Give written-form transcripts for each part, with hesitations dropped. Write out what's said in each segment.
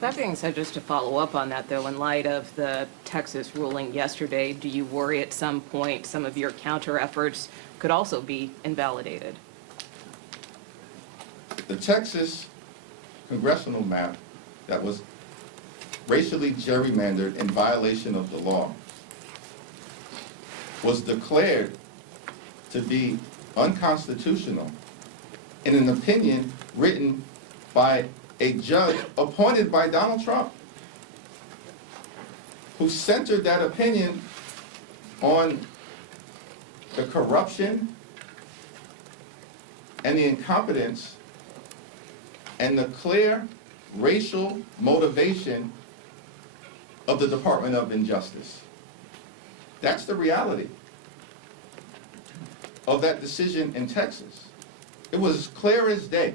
That being said, just to follow up on that, though, in light of the Texas ruling yesterday, do you worry at some point some of your counter efforts could also be invalidated? The Texas congressional map that was racially gerrymandered in violation of the law was declared to be unconstitutional in an opinion written by a judge appointed by Donald Trump, who centered that opinion on the corruption and the incompetence and the clear racial motivation of the Department of Injustice. That's the reality of that decision in Texas. It was clear as day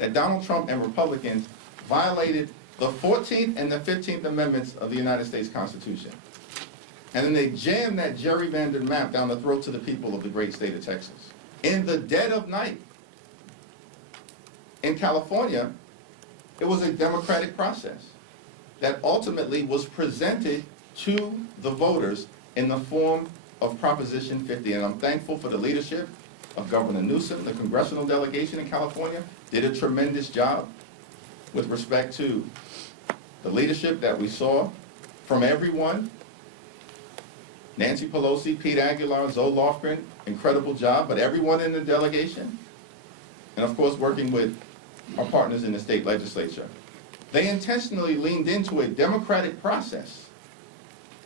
that Donald Trump and Republicans violated the 14th and the 15th Amendments of the United States Constitution. And then they jammed that gerrymandered map down the throats of the people of the great state of Texas. In the dead of night. In California, it was a democratic process that ultimately was presented to the voters in the form of Proposition 50. And I'm thankful for the leadership of Governor Newsom. The congressional delegation in California did a tremendous job with respect to the leadership that we saw from everyone. Nancy Pelosi, Pete Aguilar, Zoe Lofgren, incredible job, but everyone in the delegation, and of course working with our partners in the state legislature. They intentionally leaned into a democratic process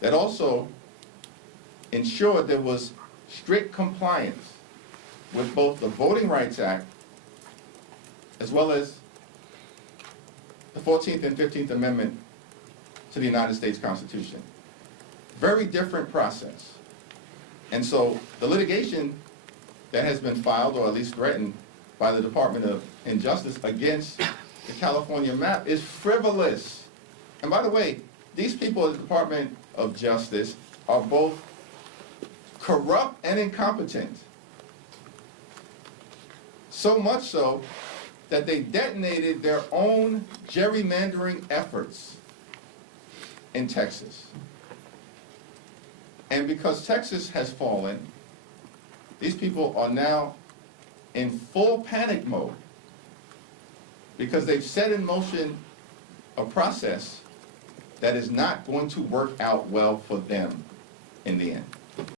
that also ensured there was strict compliance with both the Voting Rights Act as well as the 14th and 15th Amendment to the United States Constitution. Very different process. And so the litigation that has been filed, or at least threatened, by the Department of Injustice against the California map is frivolous. And by the way, these people at the Department of Justice are both corrupt and incompetent. So much so that they detonated their own gerrymandering efforts in Texas. And because Texas has fallen, these people are now in full panic mode because they've set in motion a process that is not going to work out well for them in the end.